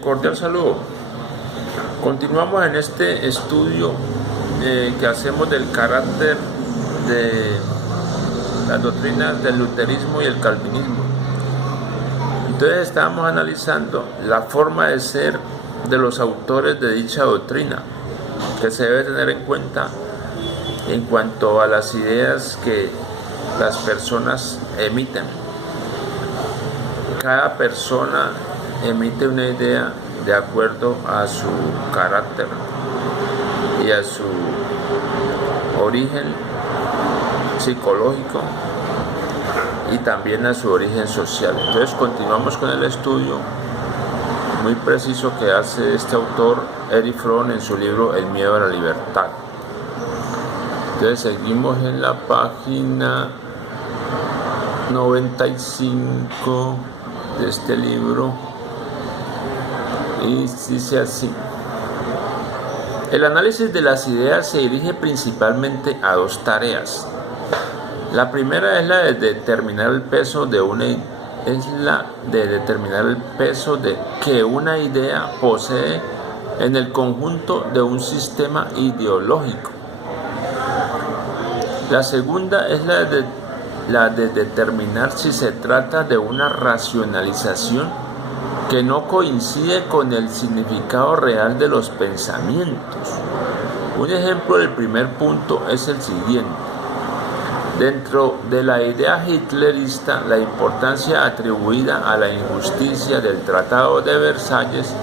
Cordial saludo. Continuamos en este estudio que hacemos del carácter de las doctrinas del luterismo y el calvinismo. Entonces estábamos analizando la forma de ser de los autores de dicha doctrina, que se debe tener en cuenta en cuanto a las ideas que las personas emiten. Cada persona emite una idea de acuerdo a su carácter y a su origen psicológico y también a su origen social. Entonces continuamos con el estudio muy preciso que hace este autor Erich Fromm en su libro El miedo a la libertad. Entonces seguimos en la página 95 de este libro y dice así: el análisis de las ideas se dirige principalmente a dos tareas. La primera es la de determinar el peso de que una idea posee en el conjunto de un sistema ideológico. La segunda es la de determinar si se trata de una racionalización que no coincide con el significado real de los pensamientos. Un ejemplo del primer punto es el siguiente. Dentro de la idea hitlerista, la importancia atribuida a la injusticia del Tratado de Versalles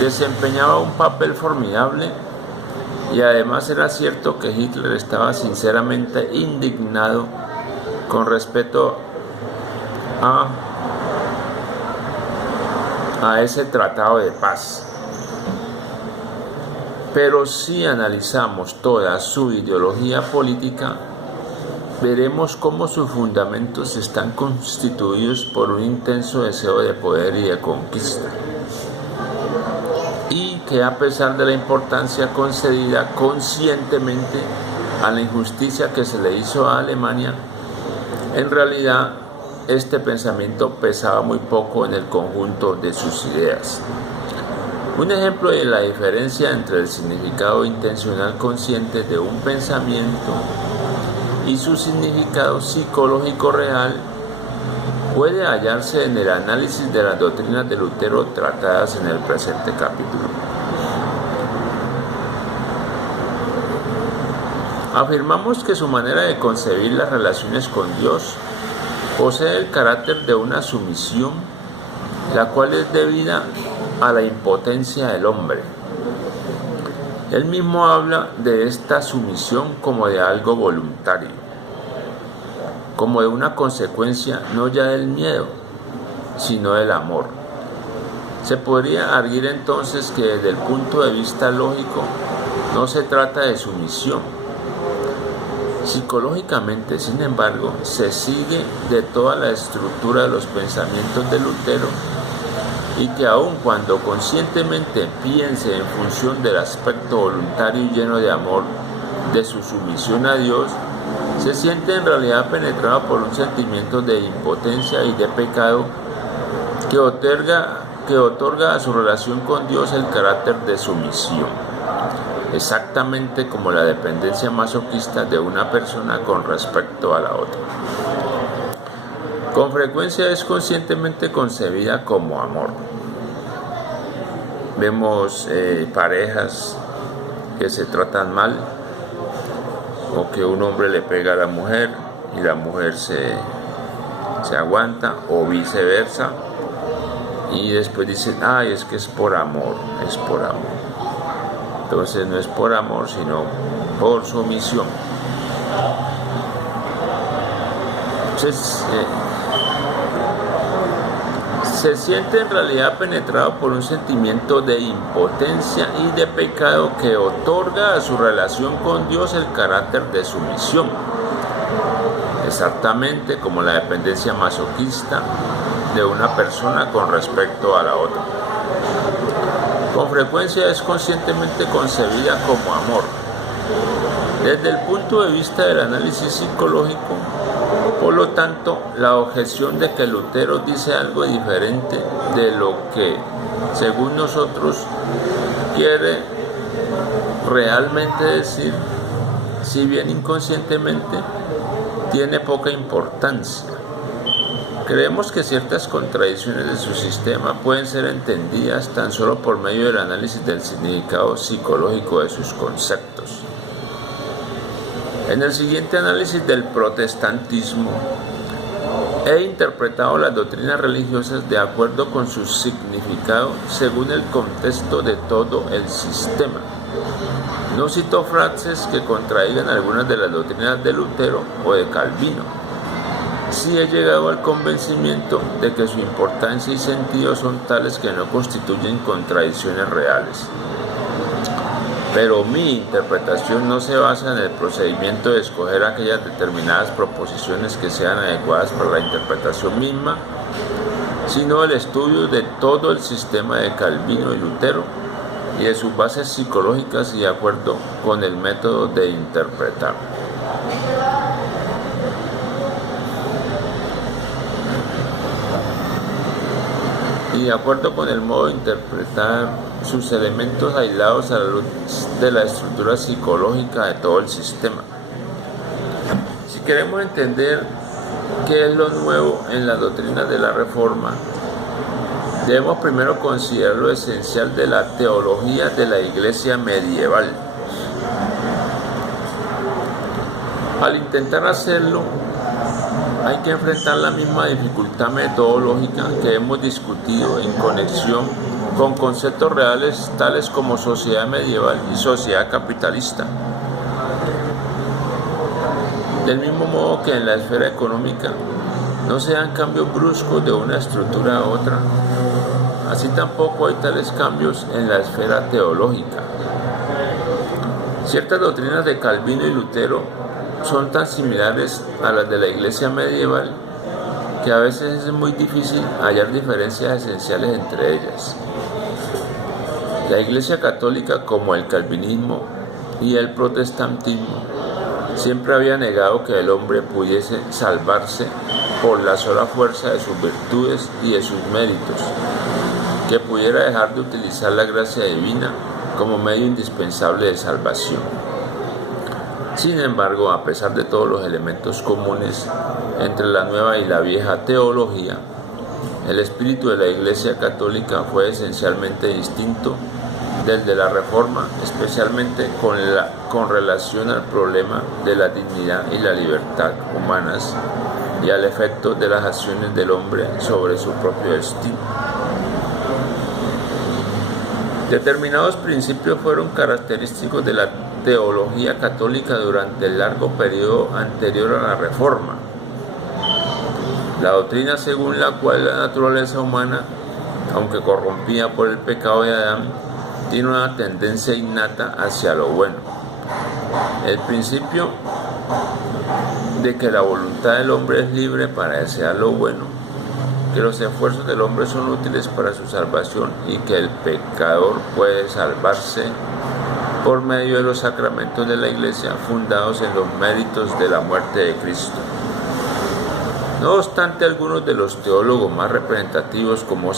desempeñaba un papel formidable, y además era cierto que Hitler estaba sinceramente indignado con respecto a ese tratado de paz. Pero si analizamos toda su ideología política, veremos cómo sus fundamentos están constituidos por un intenso deseo de poder y de conquista, y que a pesar de la importancia concedida conscientemente a la injusticia que se le hizo a Alemania, en realidad este pensamiento pesaba muy poco en el conjunto de sus ideas. Un ejemplo de la diferencia entre el significado intencional consciente de un pensamiento y su significado psicológico real puede hallarse en el análisis de las doctrinas de Lutero tratadas en el presente capítulo. Afirmamos que su manera de concebir las relaciones con Dios posee el carácter de una sumisión, la cual es debida a la impotencia del hombre. Él mismo habla de esta sumisión como de algo voluntario, como de una consecuencia no ya del miedo, sino del amor. Se podría arguir entonces que desde el punto de vista lógico no se trata de sumisión. Psicológicamente, sin embargo, se sigue de toda la estructura de los pensamientos de Lutero, y que aun cuando conscientemente piense en función del aspecto voluntario y lleno de amor de su sumisión a Dios, se siente en realidad penetrado por un sentimiento de impotencia y de pecado que otorga a su relación con Dios el carácter de sumisión, exactamente como la dependencia masoquista de una persona con respecto a la otra. Con frecuencia es conscientemente concebida como amor. Vemos parejas que se tratan mal, o que un hombre le pega a la mujer y la mujer se aguanta, o viceversa, y después dicen, ay, es que es por amor. Entonces no es por amor, sino por sumisión. Entonces, se siente en realidad penetrado por un sentimiento de impotencia y de pecado que otorga a su relación con Dios el carácter de sumisión, exactamente como la dependencia masoquista de una persona con respecto a la otra. Con frecuencia es conscientemente concebida como amor. Desde el punto de vista del análisis psicológico, por lo tanto, la objeción de que Lutero dice algo diferente de lo que según nosotros, quiere realmente decir, si bien inconscientemente, tiene poca importancia. Creemos que ciertas contradicciones de su sistema pueden ser entendidas tan solo por medio del análisis del significado psicológico de sus conceptos. En el siguiente análisis del protestantismo, he interpretado las doctrinas religiosas de acuerdo con su significado según el contexto de todo el sistema. No cito frases que contradigan algunas de las doctrinas de Lutero o de Calvino. Sí he llegado al convencimiento de que su importancia y sentido son tales que no constituyen contradicciones reales. Pero mi interpretación no se basa en el procedimiento de escoger aquellas determinadas proposiciones que sean adecuadas para la interpretación misma, sino el estudio de todo el sistema de Calvino y Lutero y de sus bases psicológicas y de acuerdo con el método de interpretar. Y de acuerdo con el modo de interpretar sus elementos aislados a la luz de la estructura psicológica de todo el sistema. Si queremos entender qué es lo nuevo en las doctrinas de la Reforma, debemos primero considerar lo esencial de la teología de la Iglesia medieval. Al intentar hacerlo, hay que enfrentar la misma dificultad metodológica que hemos discutido en conexión con conceptos reales tales como sociedad medieval y sociedad capitalista. Del mismo modo que en la esfera económica no se dan cambios bruscos de una estructura a otra, así tampoco hay tales cambios en la esfera teológica. Ciertas doctrinas de Calvino y Lutero son tan similares a las de la Iglesia medieval que a veces es muy difícil hallar diferencias esenciales entre ellas. La Iglesia católica, como el calvinismo y el protestantismo, siempre había negado que el hombre pudiese salvarse por la sola fuerza de sus virtudes y de sus méritos, que pudiera dejar de utilizar la gracia divina como medio indispensable de salvación. Sin embargo, a pesar de todos los elementos comunes entre la nueva y la vieja teología, el espíritu de la Iglesia católica fue esencialmente distinto del de la Reforma, especialmente con relación al problema de la dignidad y la libertad humanas y al efecto de las acciones del hombre sobre su propio destino. Determinados principios fueron característicos de la teología católica durante el largo periodo anterior a la Reforma. La doctrina según la cual la naturaleza humana, aunque corrompida por el pecado de Adán, tiene una tendencia innata hacia lo bueno. El principio de que la voluntad del hombre es libre para desear lo bueno, que los esfuerzos del hombre son útiles para su salvación y que el pecador puede salvarse por medio de los sacramentos de la Iglesia fundados en los méritos de la muerte de Cristo. No obstante, algunos de los teólogos más representativos, como